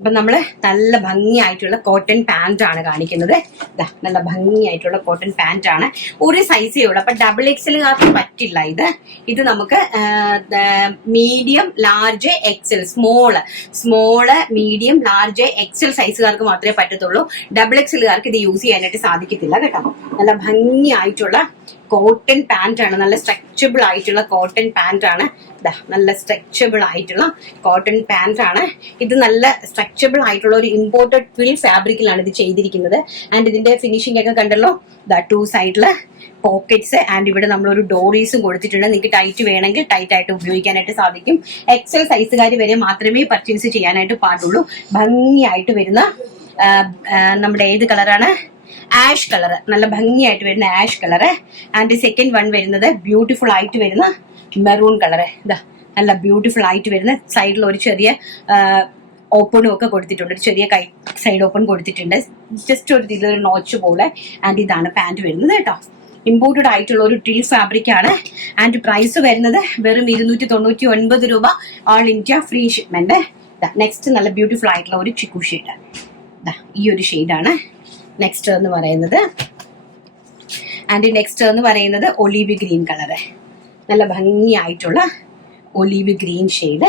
അപ്പൊ നമ്മള് നല്ല ഭംഗിയായിട്ടുള്ള കോട്ടൺ പാന്റ് ആണ് കാണിക്കുന്നത്. നല്ല ഭംഗിയായിട്ടുള്ള കോട്ടൺ പാന്റ് ആണ്. ഒരു സൈസേ ഉള്ളൂ. അപ്പൊ ഡബിൾ എക്സലുകാർക്ക് പറ്റില്ല ഇത് നമുക്ക് medium, large, XL, small, medium, large, XL സൈസുകാർക്ക് മാത്രമേ പറ്റത്തുള്ളൂ. ഡബിൾ എക്സലുകാർക്ക് ഇത് യൂസ് ചെയ്യാനായിട്ട് സാധിക്കത്തില്ല കേട്ടോ. നല്ല ഭംഗിയായിട്ടുള്ള കോട്ടൺ പാന്റ് ആണ്. നല്ല സ്ട്രെച്ചബിൾ ആയിട്ടുള്ള കോട്ടൺ പാന്റ് ആണ്. നല്ല സ്ട്രെച്ചബിൾ ആയിട്ടുള്ള കോട്ടൺ പാന്റ് ആണ്. ഇത് നല്ല സ്ട്രെച്ചബിൾ ആയിട്ടുള്ള ഒരു ഇമ്പോർട്ടഡ് ട്വിൽ ഫാബ്രിക്കിലാണ് ഇത് ചെയ്തിരിക്കുന്നത്. ആൻഡ് ഇതിന്റെ ഫിനിഷിംഗ് ഒക്കെ കണ്ടല്ലോ. 2 സൈഡില് പോക്കറ്റ്സ് ആൻഡ് ഇവിടെ നമ്മളൊരു ഡോറീസും കൊടുത്തിട്ടുണ്ട്. നിങ്ങൾക്ക് ടൈറ്റ് വേണമെങ്കിൽ ടൈറ്റ് ആയിട്ട് ഉപയോഗിക്കാനായിട്ട് സാധിക്കും. എക്സൽ സൈസുകാർ വരെ മാത്രമേ പർച്ചേസ് ചെയ്യാനായിട്ട് പാടുള്ളൂ. ഭംഗിയായിട്ട് വരുന്ന നമ്മുടെ ഏത് കളറാണ്? Ash colour. നല്ല ഭംഗിയായിട്ട് വരുന്ന ash colour. And second one വരുന്നത് ബ്യൂട്ടിഫുൾ ആയിട്ട് വരുന്ന മെറൂൺ കളർ. നല്ല ബ്യൂട്ടിഫുൾ ആയിട്ട് വരുന്ന സൈഡിൽ ഒരു ചെറിയ ഓപ്പണും ഒക്കെ കൊടുത്തിട്ടുണ്ട്. ഒരു ചെറിയ കൈ സൈഡ് ഓപ്പൺ കൊടുത്തിട്ടുണ്ട്. ജസ്റ്റ് ഒരു ഇതൊരു നോച്ച് പോലെ. ആൻഡ് ഇതാണ് പാന്റ് വരുന്നത് കേട്ടോ. ഇമ്പോർട്ടഡ് ആയിട്ടുള്ള ഒരു ട്വിൽ ഫാബ്രിക് ആണ്. ആൻഡ് പ്രൈസ് വരുന്നത് വെറും 299 രൂപ. All India free shipment. Next നല്ല ബ്യൂട്ടിഫുൾ ആയിട്ടുള്ള ഒരു ചിക്കു ഷെയ്ഡ്. ഈ ഒരു ഷെയ്ഡാണ് നെക്സ്റ്റ് എന്ന് പറയുന്നത്. ആൻഡ് നെക്സ്റ്റ് എന്ന് പറയുന്നത് ഒലീവ് ഗ്രീൻ കളർ. നല്ല ഭംഗിയായിട്ടുള്ള ഒലീവ് ഗ്രീൻ ഷെയ്ഡ്.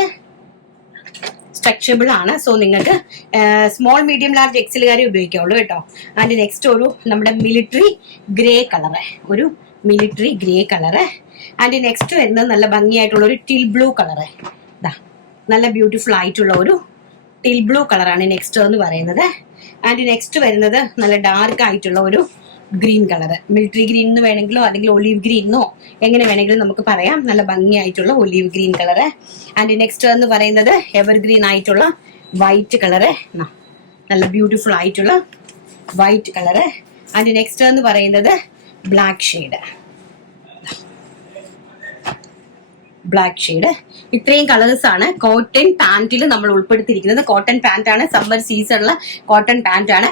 സ്ട്രെച്ചബിൾ ആണ്. സോ നിങ്ങൾക്ക് സ്മോൾ, മീഡിയം, ലാർജ്, എക്സലുകാരെ ഉപയോഗിക്കാവുള്ളൂ കേട്ടോ. ആൻഡ് നെക്സ്റ്റ് ഒരു നമ്മുടെ മിലിറ്ററി ഗ്രേ കളറ്. ഒരു military grey colour. And next വരുന്നത് നല്ല ഭംഗിയായിട്ടുള്ള ഒരു ടിൽ ബ്ലൂ കളറ്. നല്ല ബ്യൂട്ടിഫുൾ ആയിട്ടുള്ള ഒരു ടിൽ ബ്ലൂ കളറാണ് നെക്സ്റ്റ് എന്ന് പറയുന്നത്. ആൻഡ് നെക്സ്റ്റ് വരുന്നത് നല്ല ഡാർക്ക് ആയിട്ടുള്ള ഒരു ഗ്രീൻ കളർ. മിലിറ്ററി ഗ്രീൻ എന്ന് വേണമെങ്കിലോ അല്ലെങ്കിൽ ഒലീവ് ഗ്രീനോ എങ്ങനെ വേണമെങ്കിലും നമുക്ക് പറയാം. നല്ല ഭംഗിയായിട്ടുള്ള olive green colour. And next എന്ന് പറയുന്നത് എവർഗ്രീൻ ആയിട്ടുള്ള വൈറ്റ് കളർ. നല്ല ബ്യൂട്ടിഫുൾ ആയിട്ടുള്ള വൈറ്റ് കളർ. ആൻഡ് നെക്സ്റ്റ് എന്ന് പറയുന്നത് ബ്ലാക്ക് ഷെയ്ഡ്. Black shade. ഇത്രയും കളേഴ്സ് ആണ് കോട്ടൺ പാന്റിൽ നമ്മൾ ഉൾപ്പെടുത്തിയിരിക്കുന്നത്. കോട്ടൺ പാന്റ് ആണ്. സമ്മർ സീസണിലെ കോട്ടൺ പാന്റ് ആണ്.